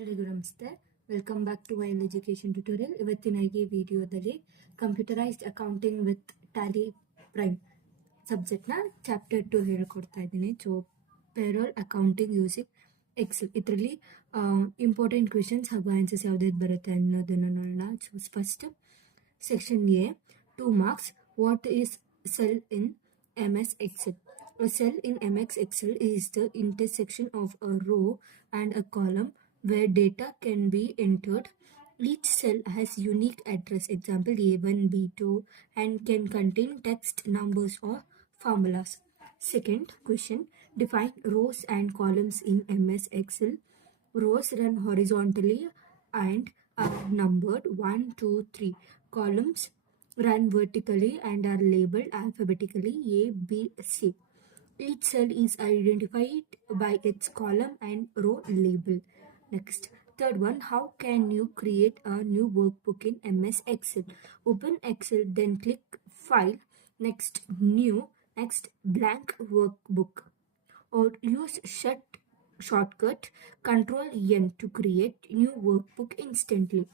ಎಲ್ರಿಗೂ ನಮಸ್ತೆ. Welcome back to while education tutorial. ಇವತ್ತಿನ ಈ ವಿಡಿಯೋದಲ್ಲಿ computerised accounting with Tally Prime ಸಬ್ಜೆಕ್ಟ್ನ ಚಾಪ್ಟರ್ 2 ಹೇಳ್ಕೊಡ್ತಾ ಇದ್ದೀನಿ. So payroll accounting using Excel. ಇದರಲ್ಲಿ ಇಂಪಾರ್ಟೆಂಟ್ ಕ್ವೆಶನ್ಸ್ ಹಾಗೂ ಆನ್ಸರ್ಸ್ ಯಾವುದಾದ್ರು ಬರುತ್ತೆ ಅನ್ನೋದನ್ನು ನೋಡೋಣ. So first section A, 2 marks. What is cell in MS Excel? A cell in MS Excel is the intersection of a row and a column where data can be entered. Each cell has unique address, example A1, B2, and can contain text, numbers, or formulas. Second question, define rows and columns in MS Excel. Rows run horizontally and are numbered 1, 2, 3. Columns run vertically and are labeled alphabetically A, B, C. Each cell is identified by its column and row label. Next, third one, how can you create a new workbook in MS Excel? Open Excel, then click File, next New, next Blank Workbook, or use shortcut Control N to create new workbook instantly.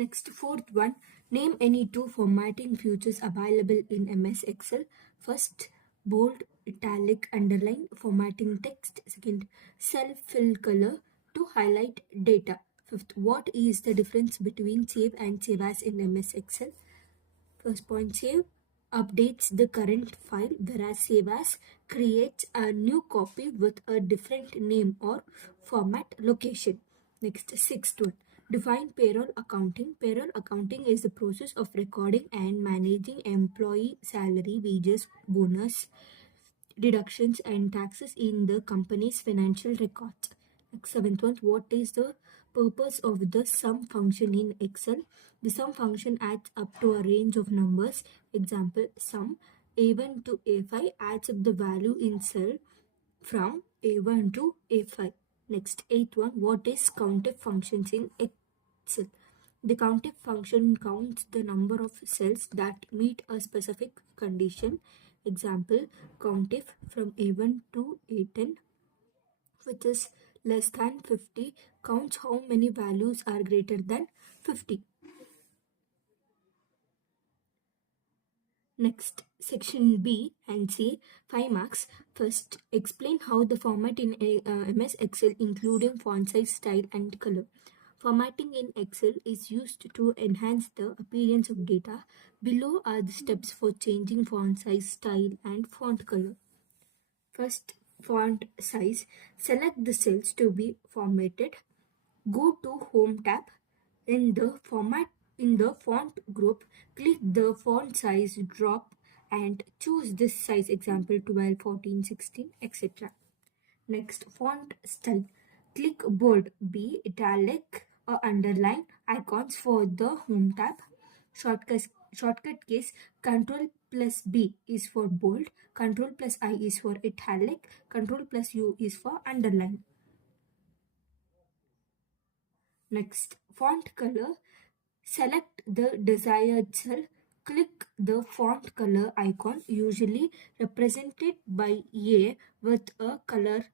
Next, fourth one, name any 2 formatting features available in MS Excel. First, bold, italic, underline formatting text. Second, cell fill color to highlight data. Fifth, what is the difference between save and save as in MS Excel? First point, save updates the current file, whereas save as creates a new copy with a different name or format location. Next, sixth one, define payroll accounting. Payroll accounting is the process of recording and managing employee salary, wages, bonus, deductions, and taxes in the company's financial records. Next, seventh one, what is the purpose of the sum function in Excel? The sum function adds up to a range of numbers. Example, sum A1 to A5 adds up the value in cell from A1 to A5. Next, eighth one, what is countif functions in Excel? The countif function counts the number of cells that meet a specific condition. Example, countif from A1 to A10, which is less than 50, counts how many values are greater than 50. Next, section B and C, 5 marks. First, explain how the format in MS Excel, including font size, style, and color. Formatting in Excel is used to enhance the appearance of data. Below are the steps for changing font size, style, and font color. First, font size. Select the cells to be formatted. Go to Home tab. In the font group, click the font size drop and choose this size, example 12, 14, 16, etc. Next, font style. Click bold, B, italic, or underline icons for the Home tab. Shortcut keys, Control plus B is for bold, Control plus I is for italic, Control plus U is for underline. Next, font color. Select the desired cell. Click the font color icon, usually represented by A with a color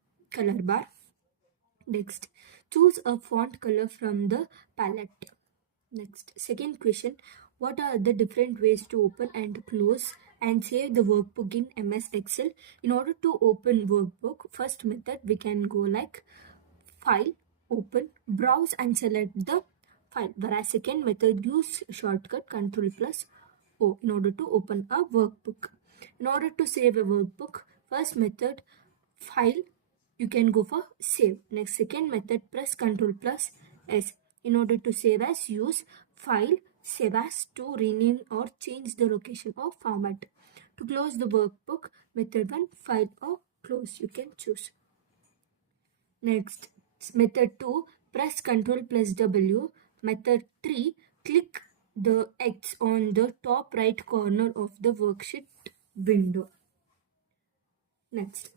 bar. Next, choose a font color from the palette. Next, second question, what are the different ways to open and close and save the workbook in MS Excel? In order to open workbook, first method we can go like File, Open, Browse and select the file, whereas second method use shortcut Control plus O in order to open a workbook. In order to save a workbook, first method File, you can go for save. Next, second method press Control plus S. In order to save as, use File, Save as to rename or change the location or format. To close the workbook, method 1, File or Close, you can choose. Next, method 2, press Control plus W. Method 3, click the X on the top right corner of the worksheet window. Next,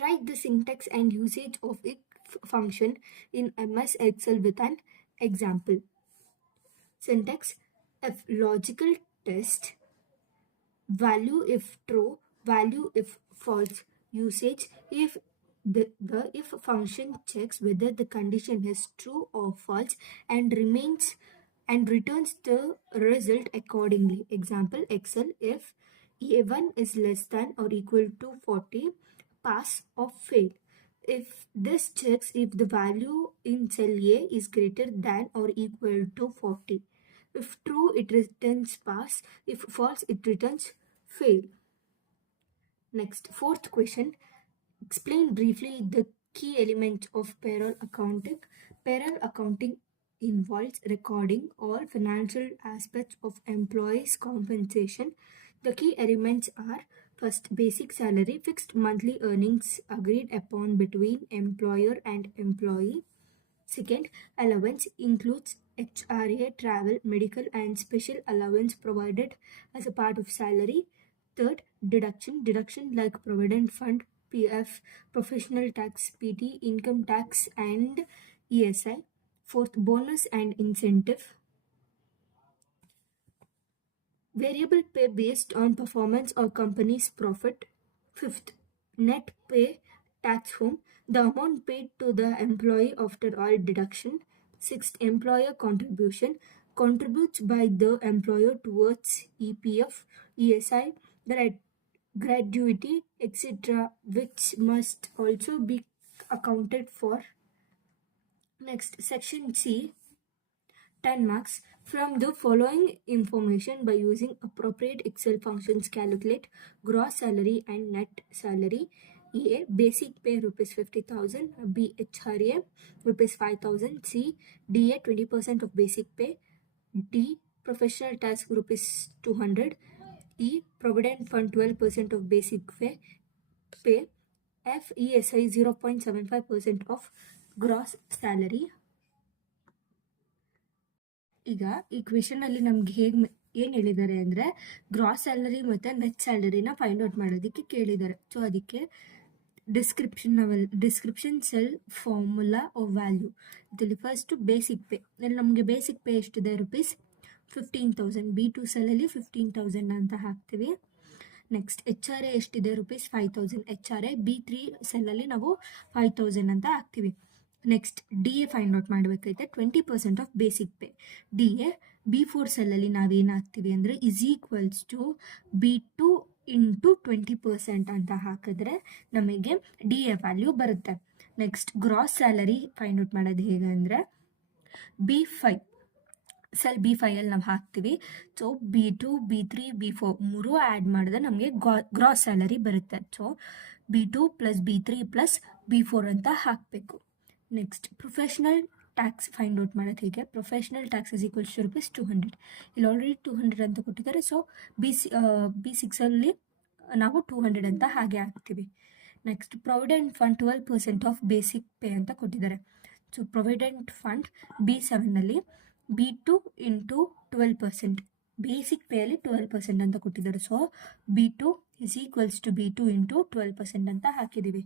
write the syntax and usage of if function in MS Excel with an example. Syntax, if logical test, value if true, value if false. Usage, if The if function checks whether the condition is true or false and returns the result accordingly. Example, Excel, if A1 is less than or equal to 40, pass or fail. If this checks if the value in cell A is greater than or equal to 40. If true, it returns pass. If false, it returns fail. Next, fourth question. Explain briefly the key elements of payroll accounting. Payroll accounting involves recording all financial aspects of employees' compensation. The key elements are: first, basic salary, fixed monthly earnings agreed upon between employer and employee. Second, allowance includes HRA, travel, medical, and special allowance provided as a part of salary. Third, deduction like provident fund, PF, professional tax, PT, income tax, and ESI. Fourth, bonus and incentive. Variable pay based on performance or company's profit. Fifth, net pay tax home, the amount paid to the employee after all deduction. Sixth, employer contribution, contributes by the employer towards EPF, ESI, gratuity, etc., which must also be accounted for. Next, section C, 10 marks. From the following information, by using appropriate Excel functions, calculate gross salary and net salary. A. Basic pay rupees 50,000. B. HRA rupees 5,000. C. DA 20% of basic pay. D. Professional tax rupees 200. E. Provident fund 12% of basic pay. F. ESI 0.75% of gross salary. ಈಗ ಈ ಕ್ವೆಶನ್ ಅಲ್ಲಿ ನಮ್ಗೆ ಏನು ಹೇಳಿದ್ದಾರೆ ಅಂದರೆ gross salary ಮತ್ತು net ಸ್ಯಾಲರಿನ find out ಮಾಡೋದಕ್ಕೆ ಕೇಳಿದ್ದಾರೆ. ಸೊ ಅದಕ್ಕೆ description cell formula of value. ಇದರಲ್ಲಿ ಫಸ್ಟು ಬೇಸಿಕ್ ಪೇ, ಇಲ್ಲಿ ನಮಗೆ ಬೇಸಿಕ್ ಪೇ ಎಷ್ಟಿದೆ ರುಪೀಸ್ 15,000. B2 ಸೆಲ್ಲಲ್ಲಿ 15,000 ಅಂತ ಹಾಕ್ತೀವಿ. ನೆಕ್ಸ್ಟ್ HRA ಎಷ್ಟಿದೆ ರುಪೀಸ್ 5,000. HRA B3 ಸೆಲ್ಲಲ್ಲಿ ನಾವು 5,000 ಅಂತ ಹಾಕ್ತೀವಿ. ನೆಕ್ಸ್ಟ್ DA ಫೈಂಡ್ ಔಟ್ ಮಾಡಬೇಕೈತೆ 20% of basic pay. DA B4 ಸೆಲ್ಲಲ್ಲಿ ನಾವೇನು ಹಾಕ್ತೀವಿ ಅಂದರೆ is equals to B2 into 20% ಅಂತ ಹಾಕಿದ್ರೆ ನಮಗೆ DA ವ್ಯಾಲ್ಯೂ ಬರುತ್ತೆ. Next gross salary find out ಮಾಡೋದು ಹೇಗೆ ಅಂದರೆ B5 ಸೆಲ್ B5ಅಲ್ಲಿ ನಾವು ಹಾಕ್ತೀವಿ. ಸೊ B2 B3 B4 ಮೂರು ಆ್ಯಡ್ ಮಾಡಿದ್ರೆ ನಮಗೆ ಗ್ರಾಸ್ ಸ್ಯಾಲರಿ ಬರುತ್ತೆ. So B2 plus B3 plus B4 ಅಂತ ಹಾಕಬೇಕು. Next professional tax find out ಮಾಡೋದು ಹೀಗೆ. Professional tax is equals to rupees 200. ಇಲ್ಲಿ ಆಲ್ರೆಡಿ 200 ಅಂತ ಕೊಟ್ಟಿದ್ದಾರೆ. ಸೊ B6ಅಲ್ಲಿ ನಾವು 200 ಅಂತ ಹಾಗೆ ಹಾಕ್ತೀವಿ. Next provident fund 12% of basic pay ಅಂತ ಕೊಟ್ಟಿದ್ದಾರೆ. ಸೊ ಪ್ರೊವಿಡೆಂಟ್ ಫಂಡ್ B7ಅಲ್ಲಿ B2 ಇಂಟು 12%, ಬೇಸಿಕ್ ಪೇಯಲ್ಲಿ 12% ಅಂತ ಕೊಟ್ಟಿದ್ದಾರೆ. So B2 is equals to B2 into 12% ಅಂತ ಹಾಕಿದ್ದೀವಿ.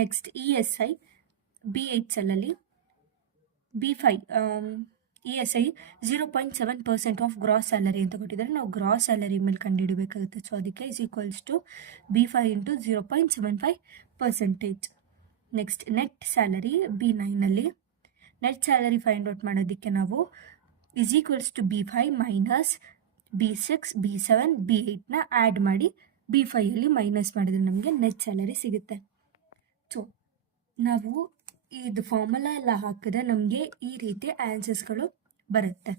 ನೆಕ್ಸ್ಟ್ ESI B8 ಸೆಲ್ಲಲ್ಲಿ B5 ESI 0.7% of gross salary ಅಂತ ಕೊಟ್ಟಿದ್ದಾರೆ. ನಾವು ಗ್ರಾಸ್ ಸ್ಯಾಲರಿ ಮೇಲೆ ಕಂಡುಹಿಡಬೇಕಾಗುತ್ತೆ. ಸೊ ಅದಕ್ಕೆ is equals to B5 into 0.75%. Next net salary B9ಅಲ್ಲಿ ನೆಟ್ ಸ್ಯಾಲರಿ ಫೈಂಡ್ ಔಟ್ ಮಾಡೋದಕ್ಕೆ ನಾವು is equals to B5 minus B6 B7 B8ನ ಆ್ಯಡ್ ಮಾಡಿ B5ಅಲ್ಲಿ ಮೈನಸ್ ಮಾಡಿದ್ರೆ ನಮಗೆ ನೆಟ್ ಸ್ಯಾಲರಿ ಸಿಗುತ್ತೆ. ಸೊ ನಾವು ಇದು ಫಾರ್ಮುಲಾ ಎಲ್ಲ ಹಾಕಿದ್ರೆ ನಮಗೆ ಈ ರೀತಿ ಆನ್ಸರ್ಸ್ಗಳು ಬರುತ್ತೆ.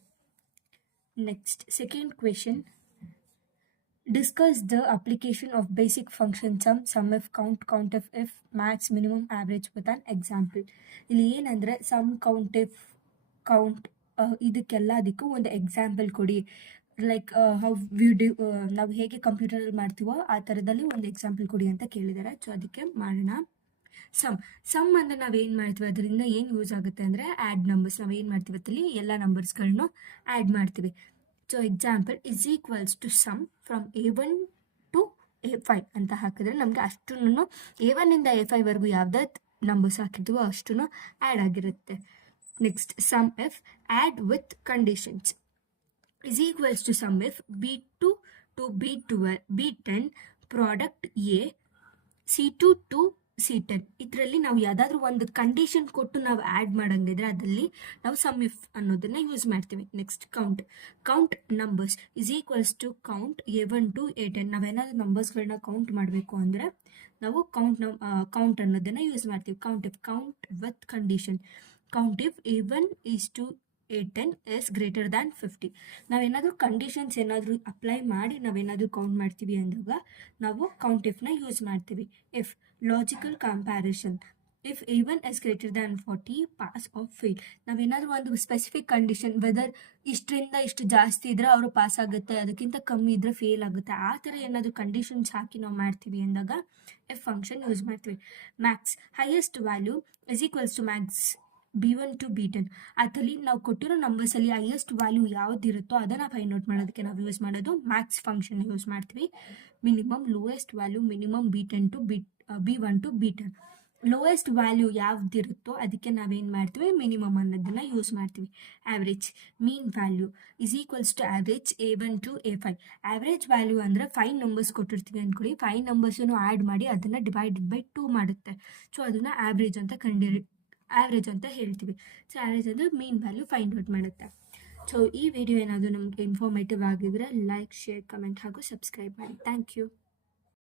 Next second question, discuss the application of basic function sum F count F max minimum average with an example. ಇಲ್ಲಿ ಏನಂದರೆ ಸಮ್ ಕೌಂಟ್ ಇದಕ್ಕೆಲ್ಲದಕ್ಕೂ ಒಂದು ಎಕ್ಸಾಂಪಲ್ ಕೊಡಿ. ಲೈಕ್ ನಾವು ಹೇಗೆ ಕಂಪ್ಯೂಟರಲ್ಲಿ ಮಾಡ್ತೀವೋ ಆ ಥರದಲ್ಲಿ ಒಂದು ಎಕ್ಸಾಂಪಲ್ ಕೊಡಿ ಅಂತ ಕೇಳಿದ್ದಾರೆ. ಸೊ ಅದಕ್ಕೆ ಮಾಡೋಣ. ಸಮ್ ಅಂದರೆ ನಾವೇನು ಮಾಡ್ತೀವಿ, ಅದರಿಂದ ಏನು ಯೂಸ್ ಆಗುತ್ತೆ ಅಂದರೆ ಆ್ಯಡ್ ನಂಬರ್ಸ್. ನಾವೇನು ಮಾಡ್ತೀವಿ ಅದರಲ್ಲಿ ಎಲ್ಲ ನಂಬರ್ಸ್ಗಳನ್ನೂ ಆ್ಯಡ್ ಮಾಡ್ತೀವಿ. So example is equals to sum from A1 to A5 ಅಂತ ಹಾಕಿದ್ರೆ ನಮಗೆ ಅಷ್ಟು A1ಇಂದ A5ವರೆಗೂ ಯಾವ್ದಾದ್ರು ನಂಬರ್ಸ್ ಹಾಕಿರ್ತೀವೋ ಅಷ್ಟು ಆ್ಯಡ್ ಆಗಿರುತ್ತೆ. Next sum F add with conditions is equals to sum F B2 to B10 product A, C2 to C10. ಇದರಲ್ಲಿ ನಾವು ಯಾವುದಾದ್ರೂ ಒಂದು ಕಂಡೀಷನ್ ಕೊಟ್ಟು ನಾವು ಆ್ಯಡ್ ಮಾಡಂಗಿದ್ರೆ ಅದರಲ್ಲಿ ನಾವು ಸಮ್ ಇಫ್ ಅನ್ನೋದನ್ನ ಯೂಸ್ ಮಾಡ್ತೀವಿ. Next count numbers is equals to count A1 to A10. ನಾವೇನಾದ್ರೂ ನಂಬರ್ಸ್ಗಳನ್ನ ಕೌಂಟ್ ಮಾಡಬೇಕು ಅಂದರೆ ನಾವು ಕೌಂಟ್ ಅನ್ನೋದನ್ನ ಯೂಸ್ ಮಾಡ್ತೀವಿ. Count with condition. Count if A1 is to A10 is greater than 50. ನಾವೇನಾದರೂ ಕಂಡೀಷನ್ಸ್ ಏನಾದರೂ ಅಪ್ಲೈ ಮಾಡಿ ನಾವೇನಾದರೂ ಕೌಂಟ್ ಮಾಡ್ತೀವಿ ಅಂದಾಗ ನಾವು ಕೌಂಟ್ ಇಫ್ನ ಯೂಸ್ ಮಾಡ್ತೀವಿ. If logical comparison. If A1 is greater than 40, pass or fail. ನಾವೇನಾದರೂ ಒಂದು ಸ್ಪೆಸಿಫಿಕ್ ಕಂಡೀಷನ್ ವೆದರ್ ಇಷ್ಟರಿಂದ ಇಷ್ಟು ಜಾಸ್ತಿ ಇದ್ರೆ ಅವರು ಪಾಸ್ ಆಗುತ್ತೆ, ಅದಕ್ಕಿಂತ ಕಮ್ಮಿ ಇದ್ರೆ ಫೇಲ್ ಆಗುತ್ತೆ, ಆ ಥರ ಏನಾದರೂ ಕಂಡೀಷನ್ಸ್ ಹಾಕಿ ನಾವು ಮಾಡ್ತೀವಿ ಅಂದಾಗ ಎಫ್ ಫಂಕ್ಷನ್ ಯೂಸ್ ಮಾಡ್ತೀವಿ. Max highest value is equals to max B1 to B10. ಅದರಲ್ಲಿ ನಾವು ಕೊಟ್ಟಿರೋ ನಂಬರ್ಸಲ್ಲಿ ಹೈಯೆಸ್ಟ್ ವ್ಯಾಲ್ಯೂ ಯಾವುದಿರುತ್ತೋ ಅದನ್ನು ಫೈಂಡ್ ಔಟ್ ಮಾಡೋದಕ್ಕೆ ನಾವು ಯೂಸ್ ಮಾಡೋದು ಮ್ಯಾಕ್ಸ್ ಫಂಕ್ಷನ್ ಯೂಸ್ ಮಾಡ್ತೀವಿ. Minimum lowest value minimum B10 to B1 to B10. Lowest value ಯಾವುದಿರುತ್ತೋ ಅದಕ್ಕೆ ನಾವೇನು ಮಾಡ್ತೀವಿ, ಮಿನಿಮಮ್ ಅನ್ನೋದನ್ನು ಯೂಸ್ ಮಾಡ್ತೀವಿ. Average mean value is equals to average A1 to A5. Average value ಅಂದರೆ 5 ನಂಬರ್ಸ್ ಕೊಟ್ಟಿರ್ತೀವಿ ಅಂದ್ಕೊಳ್ಳಿ, 5 ನಂಬರ್ಸನ್ನು ಆ್ಯಡ್ ಮಾಡಿ ಅದನ್ನು ಡಿವೈಡೆಡ್ ಬೈ 2 ಮಾಡುತ್ತೆ. ಸೊ ಅದನ್ನು ಆ್ಯಾವ್ರೇಜ್ ಅಂತ ಹೇಳ್ತೀವಿ. ಸೊ ಆ್ಯಾವ್ರೇಜ್ ಅಂದರೆ ಮೀನ್ ವ್ಯಾಲ್ಯೂ ಫೈಂಡ್ ಔಟ್ ಮಾಡುತ್ತೆ. ಸೊ ಈ ವಿಡಿಯೋ ಏನಾದರೂ ನಮಗೆ ಇನ್ಫಾರ್ಮೇಟಿವ್ ಆಗಿದ್ರೆ ಲೈಕ್, ಶೇರ್, ಕಮೆಂಟ್ ಹಾಗೂ ಸಬ್ಸ್ಕ್ರೈಬ್ ಮಾಡಿ. Thank you.